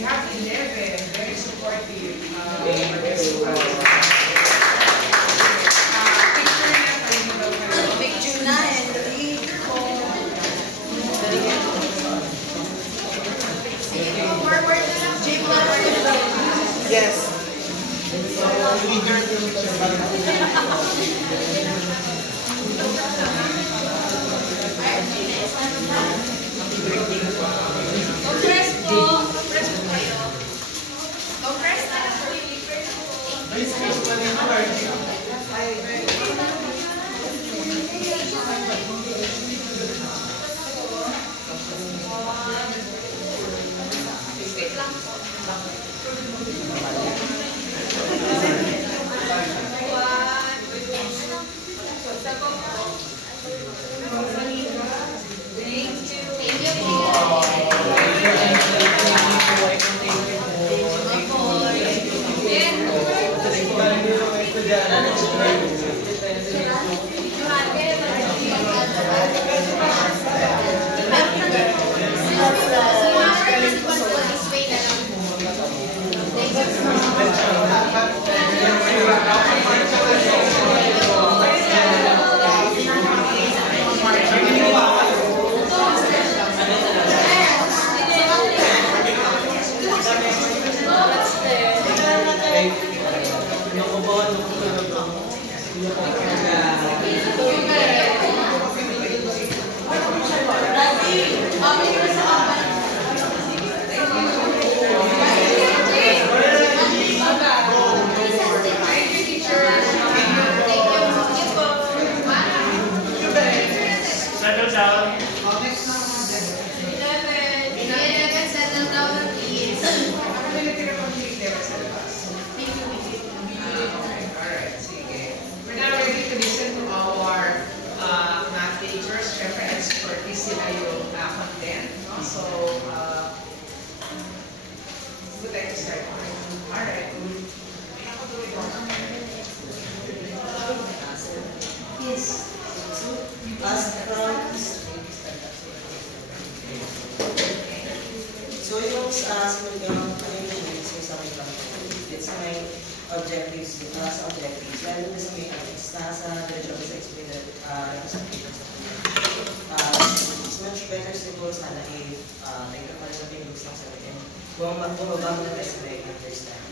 we have 11, very supportive. Picture na and read. Yes. Compress po. Compress po kayo. Compress na lang po. Wait lang po.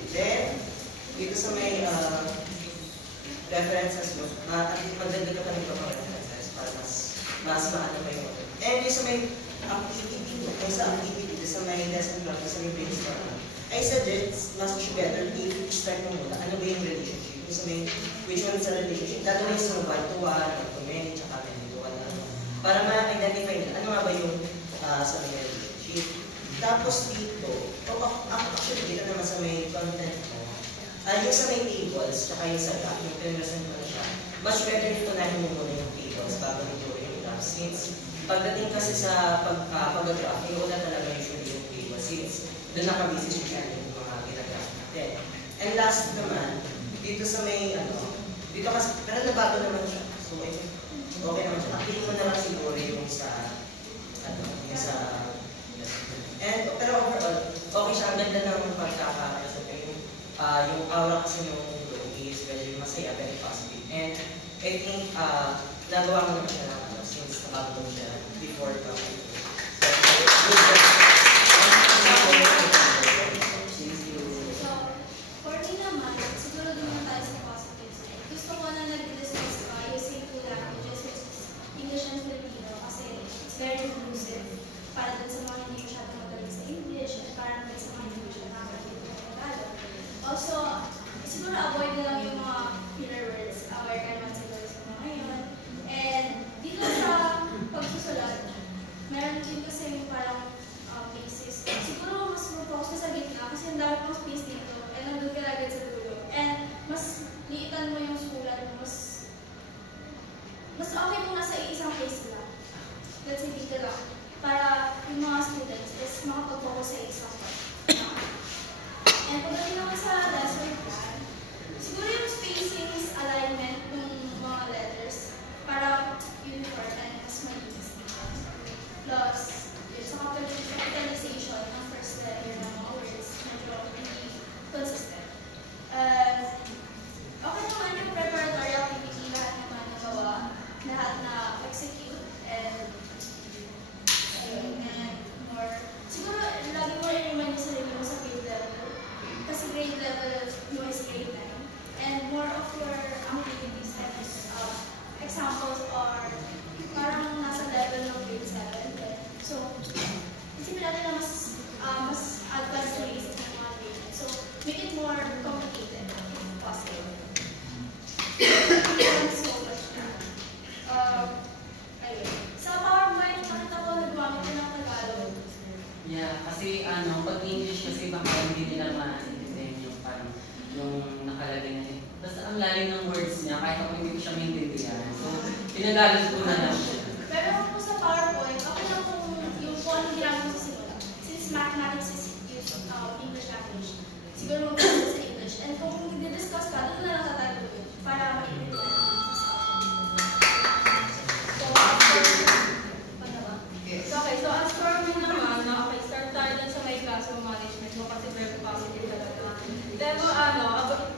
Then, dito sa may references mo, magdagdag ka pa ng mga references para mas maano pa yung and yung sa may activity mo, kung sa activity, sa may lesson plan, sa may brainstorm, I suggest, mas better if start mo muna, ano ba yung relationship? Yung sa may, which one sa relationship? Lalo na yung sa one-to-one, one-to-many, tsaka many-to-one, para ma-identify nila, ano nga ba yung sa may relationship? Tapos dito, actually dito naman sa may content mo, yung sa may tables, tsaka yung sa graph, yung pinrepresent mo na siya, much better dito nahin mo muna yung tables bago nito yung graph. Since pagdating kasi sa pag-graph, yung una talaga usually yung tables, since doon nakabisi siya yung mga ginagraph natin. And last naman, dito sa may dito kasi, pero nabago naman siya. So, okay naman siya. Update mo na lang siguro yung sa, yung sa, and, pero overall, okay siya. Ang ganda ng pagkakasabi. Yung aura kasi yung room is very masaya, very positive. And I think, nagawa mo naman siya ng since nabago mo siya before coming to. So, for me naman, siguro naman tayo sa positive side. Gusto ko na nag-discuss pa using two languages, which is English and Filipino, kasi it's very inclusive. Para dun sa mga hindi masyadong magaling sa English, at para dun sa mga hindi masyadong nakakalimutan ng Tagalog. Also, siguro avoid na lang yung mga filler words, aware ka naman siguro sa mga ngayon. And dito sa pagsusulat, meron din kasi yung parang ang lalim ng words niya, kahit ako hindi ko siya maintindihan. So, pinagalit ko na lang siya. Pero kung sa PowerPoint, okay lang kung yung kung anong ginagawa mo sa simula. Since mathematics is used English language, siguro mag-focus sa English. And kung hindi-discuss ka, doon na lang sa tayo para mag-intindihan ang discussion. So, after, ano ba? Yes. Okay, so as for me naman, okay, start tayo dun sa may classroom management mo kasi very positive talaga. Pero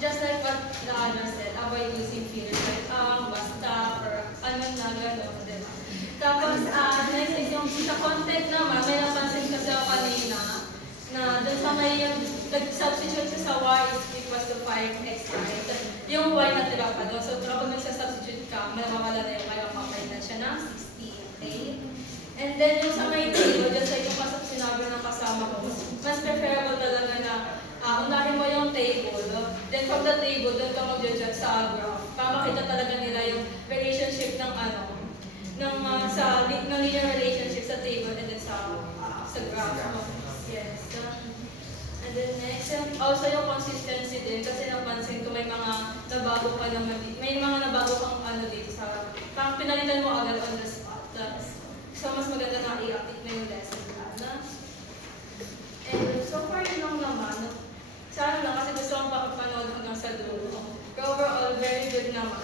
just like what the other said, avoid using fillers like basta, or ano na gano'n, diba? Tapos, next is yung sa content naman, may napansin kasi ako kanina na dun sa may yung nag-substitute sa y is equals to 5x, right? Yung y natira pa doon. So, kapag nagsa-substitute ka, mawawala na yung y, mapapalitan siya ng 60, okay? And then yung sa may table, just like yung sinabi ng kasama ko, mas preferable talaga na unahin mo yung table. Then from the table, doon ka mag-judge sa graph. Para makita talaga nila yung relationship ng ng linear relationship sa table and then sa graph. Yes. And then next, also yung consistency din kasi napansin ko may mga nabago pa naman dito. May mga nabago pang dito sa parang pinalitan mo agad on the spot. So, mas maganda na i-update na yung lesson plan. And so far yun lang naman. Sana lang kasi gusto kong pakapanood hanggang sa dulo. Pero overall, very good naman.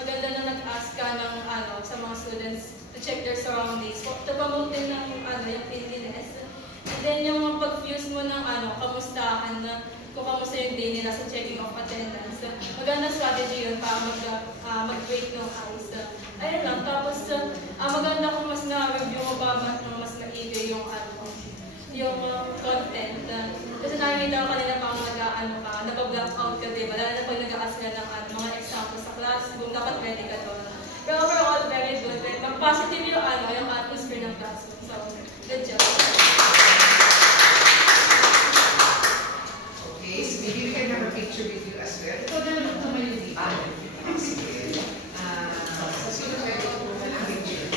Maganda na nag-ask ka ng sa mga students to check their surroundings. To promote din ng yung cleanliness. And then yung pag-fuse mo ng kamustahan na kung kamusta yung day nila sa checking of attendance. Maganda strategy yun para mag-break ng ice. Ayun lang. Tapos, maganda kung mas na-review mo pa mas maigi yung content. Kasi nakikita ko kanina pa nag-block out ka, diba? Lalo na pag nag-ask ka ng mga examples sa classroom, dapat ready ka doon. Pero overall, very good. Positive yung atmosphere ng classroom. So, good job. Okay, so maybe we can have a picture with you as well. Ikaw na lang tumayo dito. Sige. Sa sunod na ito, picture.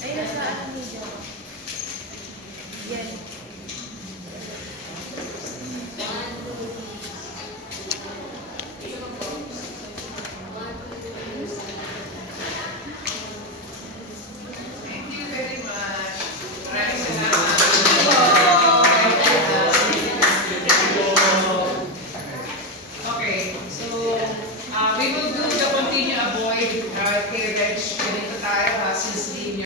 Ay, nasa video. Yan. We will do the continue avoid, K-Reg, ganito tayo, since